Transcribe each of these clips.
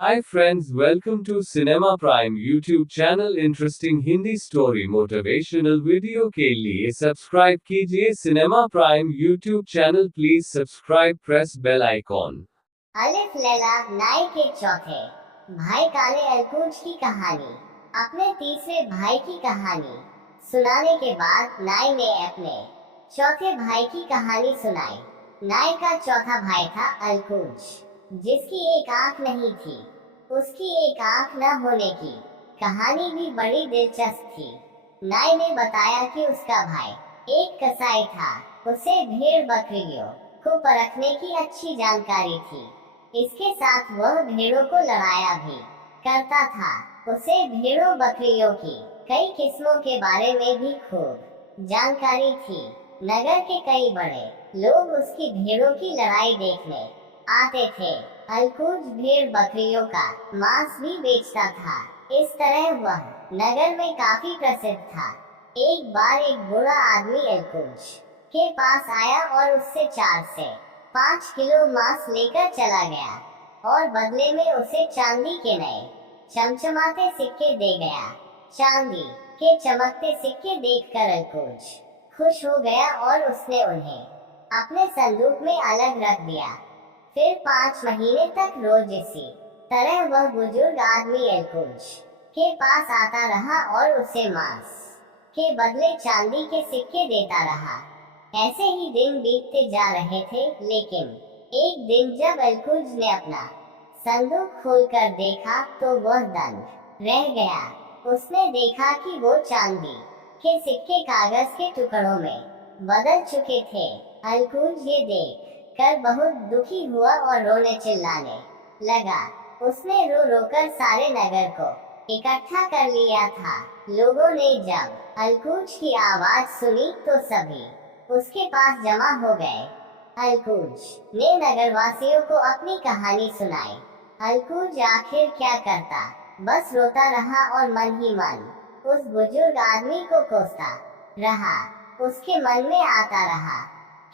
Hi friends, welcome to Cinema Prime YouTube channel interesting Hindi story motivational video के लिए subscribe कीजिए cinema prime YouTube channel please subscribe press bell icon. Alif Laila नाई के चौथे भाई काले अलकूज की कहानी। अपने तीसरे भाई की कहानी सुनाने के बाद नाई ने अपने चौथे भाई की कहानी सुनाई। नाई का चौथा भाई था अलकूज, जिसकी एक आंख नहीं थी। उसकी एक आंख न होने की कहानी भी बड़ी दिलचस्प थी। नाई ने बताया कि उसका भाई एक कसाई था। उसे भेड़ बकरियों को परखने की अच्छी जानकारी थी। इसके साथ वह भेड़ों को लड़ाया भी करता था। उसे भेड़ों बकरियों की कई किस्मों के बारे में भी खूब जानकारी थी। नगर के कई बड़े लोग उसकी भेड़ों की लड़ाई देखने आते थे। अलकूज भेड़ बकरियों का मांस भी बेचता था। इस तरह वह नगर में काफी प्रसिद्ध था। एक बार एक बूढ़ा आदमी अलकूज के पास आया और उससे 4 से 5 किलो मांस लेकर चला गया और बदले में उसे चांदी के नए चमचमाते सिक्के दे गया। चांदी के चमकते सिक्के देखकर अलकूज खुश हो गया और उसने उन्हें अपने संदूक में अलग रख दिया। फिर 5 महीने तक रोज इसी तरह वह बुजुर्ग आदमी अलकूज के पास आता रहा और उसे मांस के बदले चांदी के सिक्के देता रहा। ऐसे ही दिन बीतते जा रहे थे, लेकिन एक दिन जब अलकूज ने अपना संदूक खोलकर देखा तो वह दंग रह गया। उसने देखा कि वो चांदी के सिक्के कागज के टुकड़ों में बदल चुके थे। अलकूज ये देख कर बहुत दुखी हुआ और रोने चिल्लाने लगा। उसने रो रो कर सारे नगर को इकट्ठा कर लिया था। लोगों ने जब अलकूज की आवाज सुनी तो सभी उसके पास जमा हो गए। अलकूज ने नगरवासियों को अपनी कहानी सुनाई। अलकूज आखिर क्या करता, बस रोता रहा और मन ही मन उस बुजुर्ग आदमी को कोसता रहा। उसके मन में आता रहा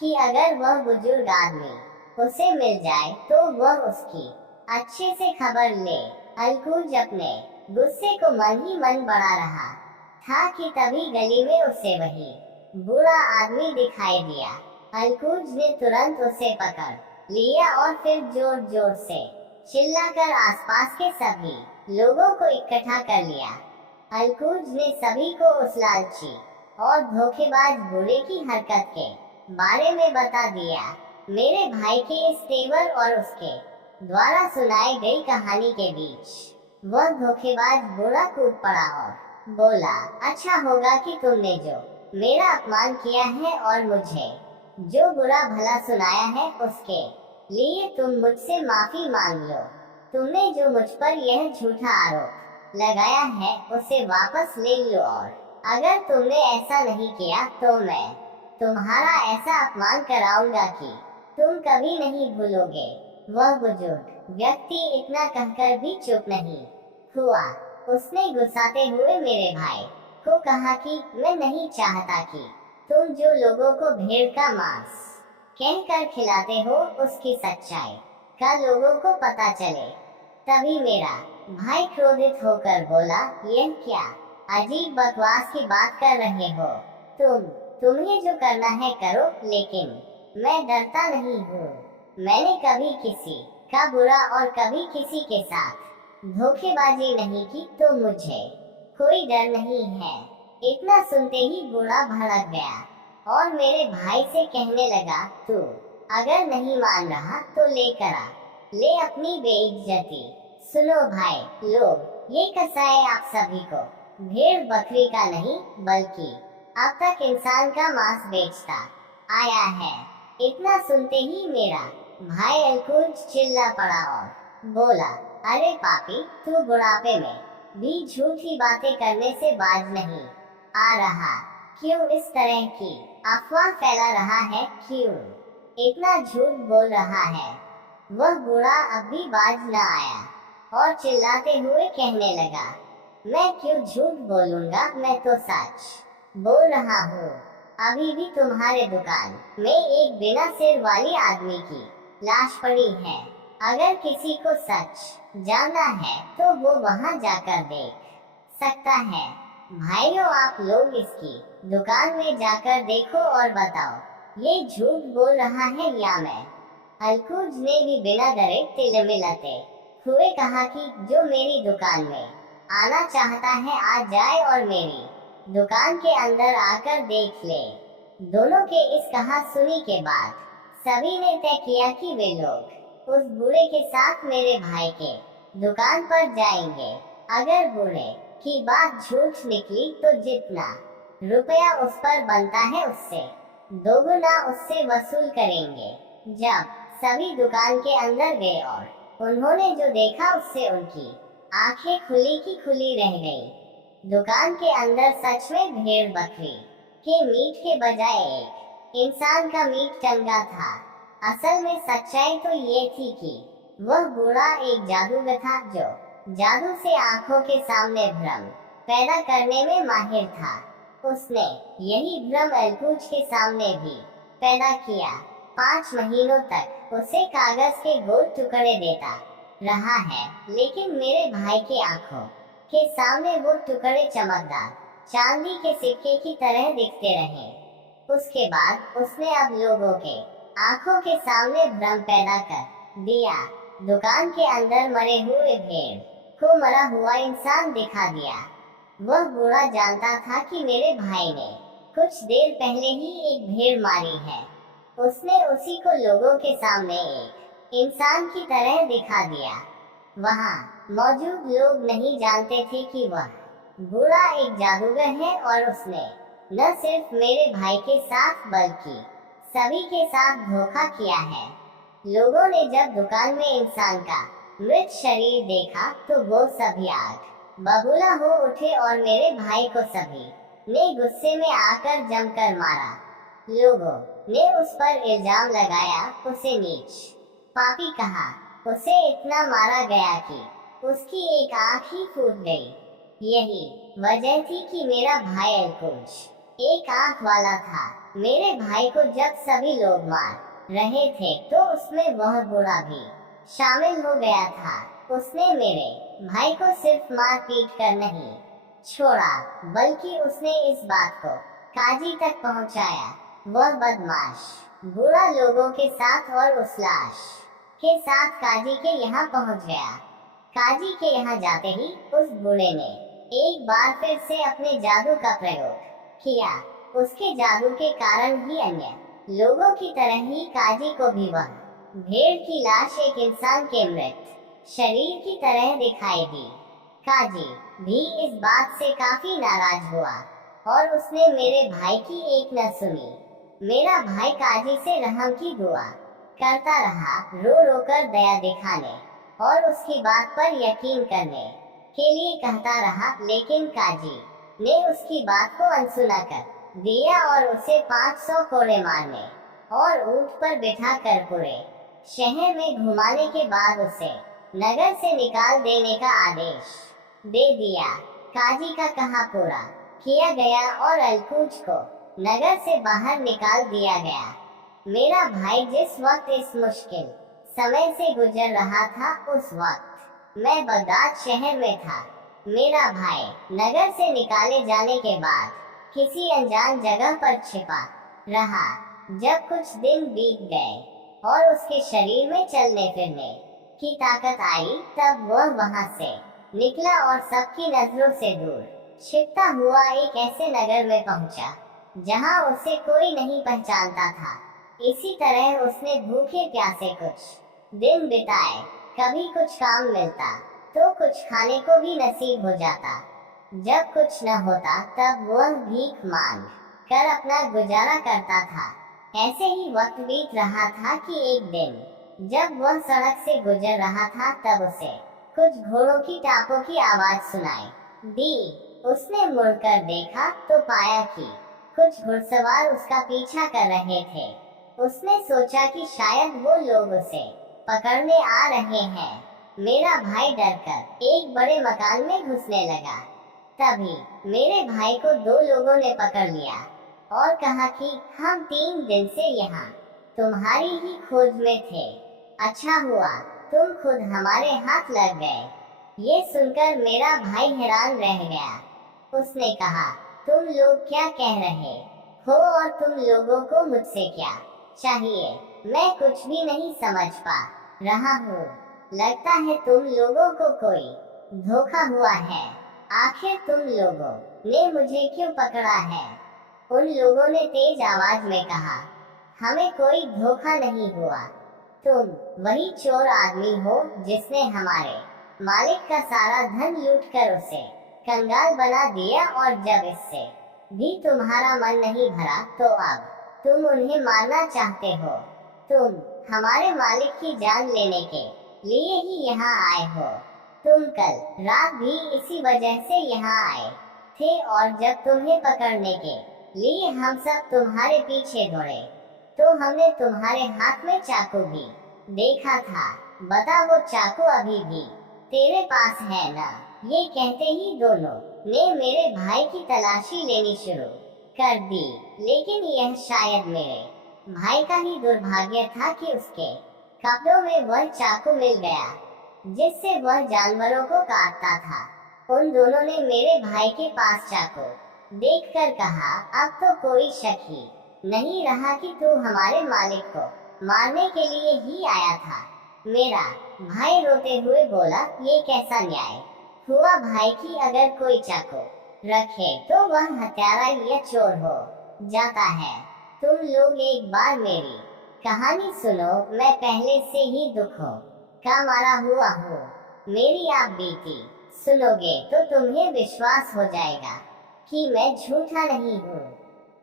कि अगर वह बुजुर्ग आदमी उसे मिल जाए तो वह उसकी अच्छे से खबर ले। अलकूज अपने गुस्से को मन ही मन बढ़ा रहा था कि तभी गली में उसे वही बूढ़ा आदमी दिखाई दिया। अलकूज ने तुरंत उसे पकड़ लिया और फिर जोर जोर से चिल्लाकर आसपास के सभी लोगों को इकट्ठा कर लिया। अलकूज ने सभी को उस लालची और धोखेबाज बूढ़े की हरकत के बारे में बता दिया। मेरे भाई के इस तेवर और उसके द्वारा सुनाई गई कहानी के बीच वह धोखेबाज बूढ़ा कूद पड़ा और बोला, अच्छा होगा कि तुमने जो मेरा अपमान किया है और मुझे जो बुरा भला सुनाया है उसके लिए तुम मुझसे माफी मांग लो। तुमने जो मुझ पर यह झूठा आरोप लगाया है उसे वापस ले लो, और अगर तुमने ऐसा नहीं किया तो मैं तुम्हारा ऐसा अपमान कराऊंगा कि तुम कभी नहीं भूलोगे। वह बुजुर्ग व्यक्ति इतना कहकर भी चुप नहीं हुआ। उसने गुस्साते हुए मेरे भाई को कहा कि मैं नहीं चाहता कि तुम जो लोगों को भेड़ का मांस कहकर खिलाते हो उसकी सच्चाई का लोगों को पता चले। तभी मेरा भाई क्रोधित होकर बोला, यह क्या अजीब बकवास की बात कर रहे हो तुम? तुम्हें जो करना है करो, लेकिन मैं डरता नहीं हूँ। मैंने कभी किसी का बुरा और कभी किसी के साथ धोखेबाजी नहीं की, तो मुझे कोई डर नहीं है। इतना सुनते ही बूढ़ा भड़क गया और मेरे भाई से कहने लगा, तू अगर नहीं मान रहा तो लेकर आ, ले अपनी बेइज्जती। सुनो भाई लोग, ये कसाई आप सभी को भेड़ बकरी का नहीं बल्कि अब तक इंसान का मांस बेचता आया है। इतना सुनते ही मेरा भाई अलकूज चिल्ला पड़ा और बोला, अरे पापी, तू बुढ़ापे में भी झूठी बातें करने से बाज नहीं आ रहा। क्यों इस तरह की अफवाह फैला रहा है? क्यों इतना झूठ बोल रहा है? वह बूढ़ा अब भी बाज न आया और चिल्लाते हुए कहने लगा, मैं क्यों झूठ बोलूंगा, मैं तो सच बोल रहा हूँ। अभी भी तुम्हारे दुकान में एक बिना सिर वाली आदमी की लाश पड़ी है। अगर किसी को सच जानना है तो वो वहाँ जाकर देख सकता है। भाइयों, आप लोग इसकी दुकान में जाकर देखो और बताओ ये झूठ बोल रहा है या मैं। अलकूज ने भी बिना डरे तिलमिलाते हुए कहा कि जो मेरी दुकान में आना चाहता है आ जाए और मेरी दुकान के अंदर आकर देख ले। दोनों के इस कहा सुनी के बाद सभी ने तय किया कि वे लोग उस बूढ़े के साथ मेरे भाई के दुकान पर जाएंगे। अगर बूढ़े की बात झूठ निकली तो जितना रुपया उस पर बनता है उससे दोगुना उससे वसूल करेंगे। जब सभी दुकान के अंदर गए और उन्होंने जो देखा उससे उनकी आंखें खुली की खुली रह गई। दुकान के अंदर सच में भेड़ बकरी के मीट के बजाय एक इंसान का मीट टंगा था। असल में सच्चाई तो ये थी कि वह बूढ़ा एक जादूगर था जो जादू से आंखों के सामने भ्रम पैदा करने में माहिर था। उसने यही भ्रम अलकूज के सामने भी पैदा किया। 5 महीनों तक उसे कागज के गोल टुकड़े देता रहा है, लेकिन मेरे भाई के आंखों के सामने वो टुकड़े चमकदार चांदी के सिक्के की तरह दिखते रहे। उसके बाद उसने अब लोगों के आंखों के सामने भ्रम पैदा कर दिया। दुकान के अंदर मरे हुए भेड़ को मरा हुआ इंसान दिखा दिया। वह बूढ़ा जानता था कि मेरे भाई ने कुछ देर पहले ही एक भेड़ मारी है। उसने उसी को लोगों के सामने एक इंसान की तरह दिखा दिया। वहाँ मौजूद लोग नहीं जानते थे कि वह बूढ़ा एक जादूगर है और उसने न सिर्फ मेरे भाई के साथ बल्कि सभी के साथ धोखा किया है। लोगों ने जब दुकान में इंसान का मृत शरीर देखा तो वो सभी आग बबूला हो उठे और मेरे भाई को सभी ने गुस्से में आकर जमकर मारा। लोगों ने उस पर इल्जाम लगाया, उसे नीच पापी कहा। उसे इतना मारा गया कि उसकी एक आंख ही फूट गई। यही वजह थी कि मेरा भाई अलकूज एक आंख वाला था। मेरे भाई को जब सभी लोग मार रहे थे तो उसमें वह बूढ़ा भी शामिल हो गया था। उसने मेरे भाई को सिर्फ मार पीट कर नहीं छोड़ा, बल्कि उसने इस बात को काजी तक पहुंचाया। वह बदमाश बूढ़ा लोगों के साथ और उस लाश के साथ काजी के यहाँ पहुंच गया। काजी के यहाँ जाते ही उस बूढ़े ने एक बार फिर से अपने जादू का प्रयोग किया। उसके जादू के कारण ही अन्य लोगों की तरह ही काजी को भी वह भेड़ की लाश एक इंसान के मृत शरीर की तरह दिखाई दी। काजी भी इस बात से काफी नाराज हुआ और उसने मेरे भाई की एक न सुनी। मेरा भाई काजी से रहम की दुआ करता रहा, रो रो कर दया दिखाने और उसकी बात पर यकीन करने के लिए कहता रहा, लेकिन काजी ने उसकी बात को अनसुना कर दिया और उसे 500 कोड़े मारने और ऊंट पर बिठा कर पूरे शहर में घुमाने के बाद उसे नगर से निकाल देने का आदेश दे दिया। काजी का कहा पूरा किया गया और अलकूज को नगर से बाहर निकाल दिया गया। मेरा भाई जिस वक्त इस मुश्किल समय से गुजर रहा था, उस वक्त मैं बगदाद शहर में था। मेरा भाई नगर से निकाले जाने के बाद किसी अनजान जगह पर छिपा रहा। जब कुछ दिन बीत गए और उसके शरीर में चलने फिरने की ताकत आई, तब वह वहां से निकला और सबकी नजरों से दूर छिपता हुआ एक ऐसे नगर में पहुंचा जहां उसे कोई नहीं पहचानता था। इसी तरह उसने भूखे प्यासे कुछ दिन बिताए। कभी कुछ काम मिलता तो कुछ खाने को भी नसीब हो जाता। जब कुछ न होता तब वह भीख मांग कर अपना गुजारा करता था। ऐसे ही वक्त बीत रहा था कि एक दिन जब वह सड़क से गुजर रहा था, तब उसे कुछ घोड़ों की टापों की आवाज सुनाई दी। उसने मुड़कर देखा तो पाया कि कुछ घुड़सवार उसका पीछा कर रहे थे। उसने सोचा कि शायद वो लोग उसे पकड़ने आ रहे हैं। मेरा भाई डरकर एक बड़े मकान में घुसने लगा। तभी मेरे भाई को 2 लोगों ने पकड़ लिया और कहा कि हम 3 दिन से यहाँ तुम्हारी ही खोज में थे। अच्छा हुआ तुम खुद हमारे हाथ लग गए। ये सुनकर मेरा भाई हैरान रह गया। उसने कहा, तुम लोग क्या कह रहे हो और तुम लोगों को मुझसे क्या चाहिए? मैं कुछ भी नहीं समझ पा रहा हूँ। लगता है तुम लोगों को कोई धोखा हुआ है। आखिर तुम लोगों ने मुझे क्यों पकड़ा है? उन लोगों ने तेज आवाज में कहा, हमें कोई धोखा नहीं हुआ। तुम वही चोर आदमी हो जिसने हमारे मालिक का सारा धन लूटकर उसे कंगाल बना दिया, और जब इससे भी तुम्हारा मन नहीं भरा तो अब तुम उन्हें मारना चाहते हो। तुम हमारे मालिक की जान लेने के लिए ही यहाँ आए हो। तुम कल रात भी इसी वजह से यहाँ आए थे, और जब तुम्हें पकड़ने के लिए हम सब तुम्हारे पीछे दौड़े तो हमने तुम्हारे हाथ में चाकू भी देखा था। बता, वो चाकू अभी भी तेरे पास है ना? ये कहते ही दोनों ने मेरे भाई की तलाशी लेनी शुरू कर दी, लेकिन यह शायद मेरे भाई का ही दुर्भाग्य था कि उसके कपड़ों में वह चाकू मिल गया जिससे वह जानवरों को काटता था। उन दोनों ने मेरे भाई के पास चाकू देखकर कहा, अब तो कोई शक ही नहीं रहा कि तू हमारे मालिक को मारने के लिए ही आया था। मेरा भाई रोते हुए बोला, ये कैसा न्याय हुआ भाई कि अगर कोई चाकू रखे तो वह हत्यारा या चोर हो जाता है। तुम लोग एक बार मेरी कहानी सुनो। मैं पहले से ही दुखों का मारा हुआ हूँ। मेरी आप बीती सुनोगे तो तुम्हें विश्वास हो जाएगा कि मैं झूठा नहीं हूँ।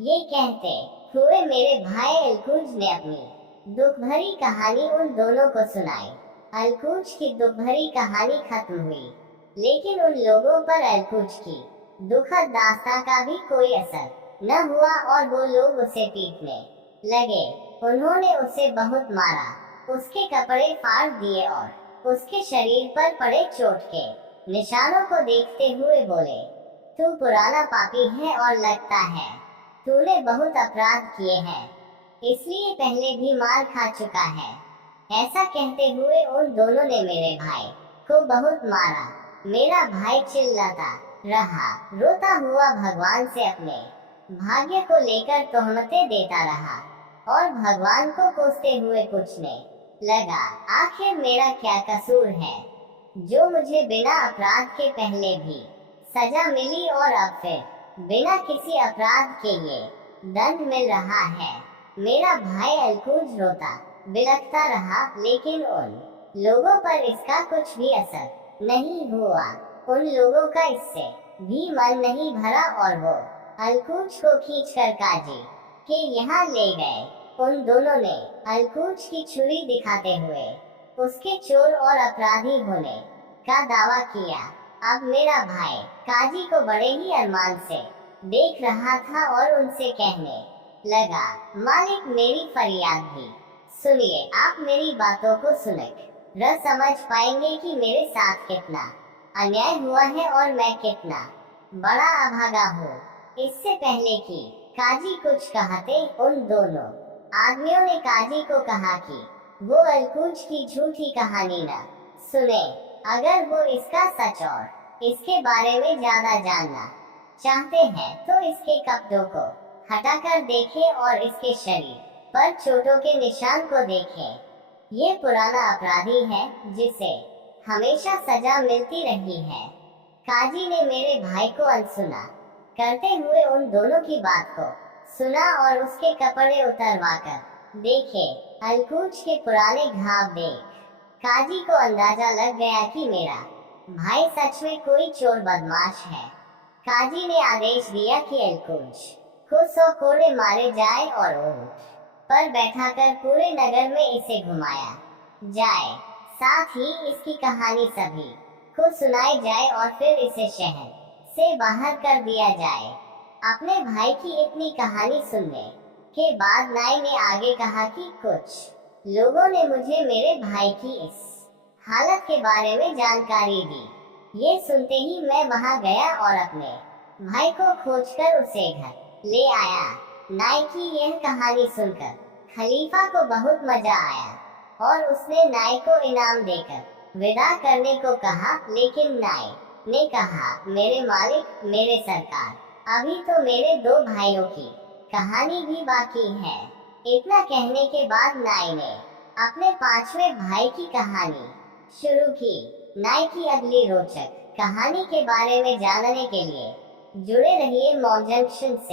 ये कहते हुए मेरे भाई अलकूज ने अपनी दुख भरी कहानी उन दोनों को सुनाई। अलकूज की दुख भरी कहानी खत्म हुई, लेकिन उन लोगों पर अलकूज की दुखद दास्तां का भी कोई असर न हुआ और वो लोग उसे पीटने लगे। उन्होंने उसे बहुत मारा, उसके कपड़े फाड़ दिए और उसके शरीर पर पड़े चोट के निशानों को देखते हुए बोले, तू पुराना पापी है और लगता है तूने बहुत अपराध किए हैं, इसलिए पहले भी मार खा चुका है। ऐसा कहते हुए उन दोनों ने मेरे भाई को बहुत मारा। मेरा भाई चिल्लाता रहा, रोता हुआ भगवान से अपने भाग्य को लेकर तोहमतें देता रहा और भगवान को कोसते हुए पूछने लगा, आखिर मेरा क्या कसूर है जो मुझे बिना अपराध के पहले भी सजा मिली और अब फिर बिना किसी अपराध के ये दंड मिल रहा है। मेरा भाई अलकूज रोता बिलखता रहा, लेकिन उन लोगों पर इसका कुछ भी असर नहीं हुआ। उन लोगों का इससे भी मन नहीं भरा और वो अलकूज को खींचकर काजी के यहाँ ले गए। उन दोनों ने अलकूज की छुरी दिखाते हुए उसके चोर और अपराधी होने का दावा किया। अब मेरा भाई काजी को बड़े ही अरमान से देख रहा था और उनसे कहने लगा, मालिक मेरी फरियाद भी सुनिए। आप मेरी बातों को सुनकर समझ पाएंगे कि मेरे साथ कितना अन्याय हुआ है और मैं कितना बड़ा अभागा हूँ। इससे पहले कि काजी कुछ कहते, उन दोनों आदमियों ने काजी को कहा कि वो अलकूज की झूठी कहानी न सुने। अगर वो इसका सच और इसके बारे में ज्यादा जानना चाहते हैं तो इसके कपड़ों को हटाकर देखें और इसके शरीर पर चोटों के निशान को देखें। ये पुराना अपराधी है जिसे हमेशा सजा मिलती रही है। काजी ने मेरे भाई को अनसुना करते हुए उन दोनों की बात को सुना और उसके कपड़े उतरवाकर देखे। अलकूज के पुराने घाव देख काजी को अंदाजा लग गया कि मेरा भाई सच में कोई चोर बदमाश है। काजी ने आदेश दिया कि अलकूज को 100 कोड़े मारे जाए और ऊंट पर बैठाकर पूरे नगर में इसे घुमाया जाए। साथ ही इसकी कहानी सभी को सुनाई जाए और फिर इसे शहर से बाहर कर दिया जाए। अपने भाई की इतनी कहानी सुनने के बाद नाई ने आगे कहा कि कुछ लोगों ने मुझे मेरे भाई की इस हालत के बारे में जानकारी दी। ये सुनते ही मैं वहां गया और अपने भाई को खोजकर उसे घर ले आया। नाई की यह कहानी सुनकर खलीफा को बहुत मजा आया। और उसने नाई को इनाम देकर विदा करने को कहा, लेकिन नाई ने कहा, मेरे मालिक, मेरे सरकार, अभी तो मेरे 2 भाइयों की कहानी भी बाकी है। इतना कहने के बाद नाई ने अपने 5वें भाई की कहानी शुरू की। नाई की अगली रोचक कहानी के बारे में जानने के लिए जुड़े रहिए मॉम जंक्शन से।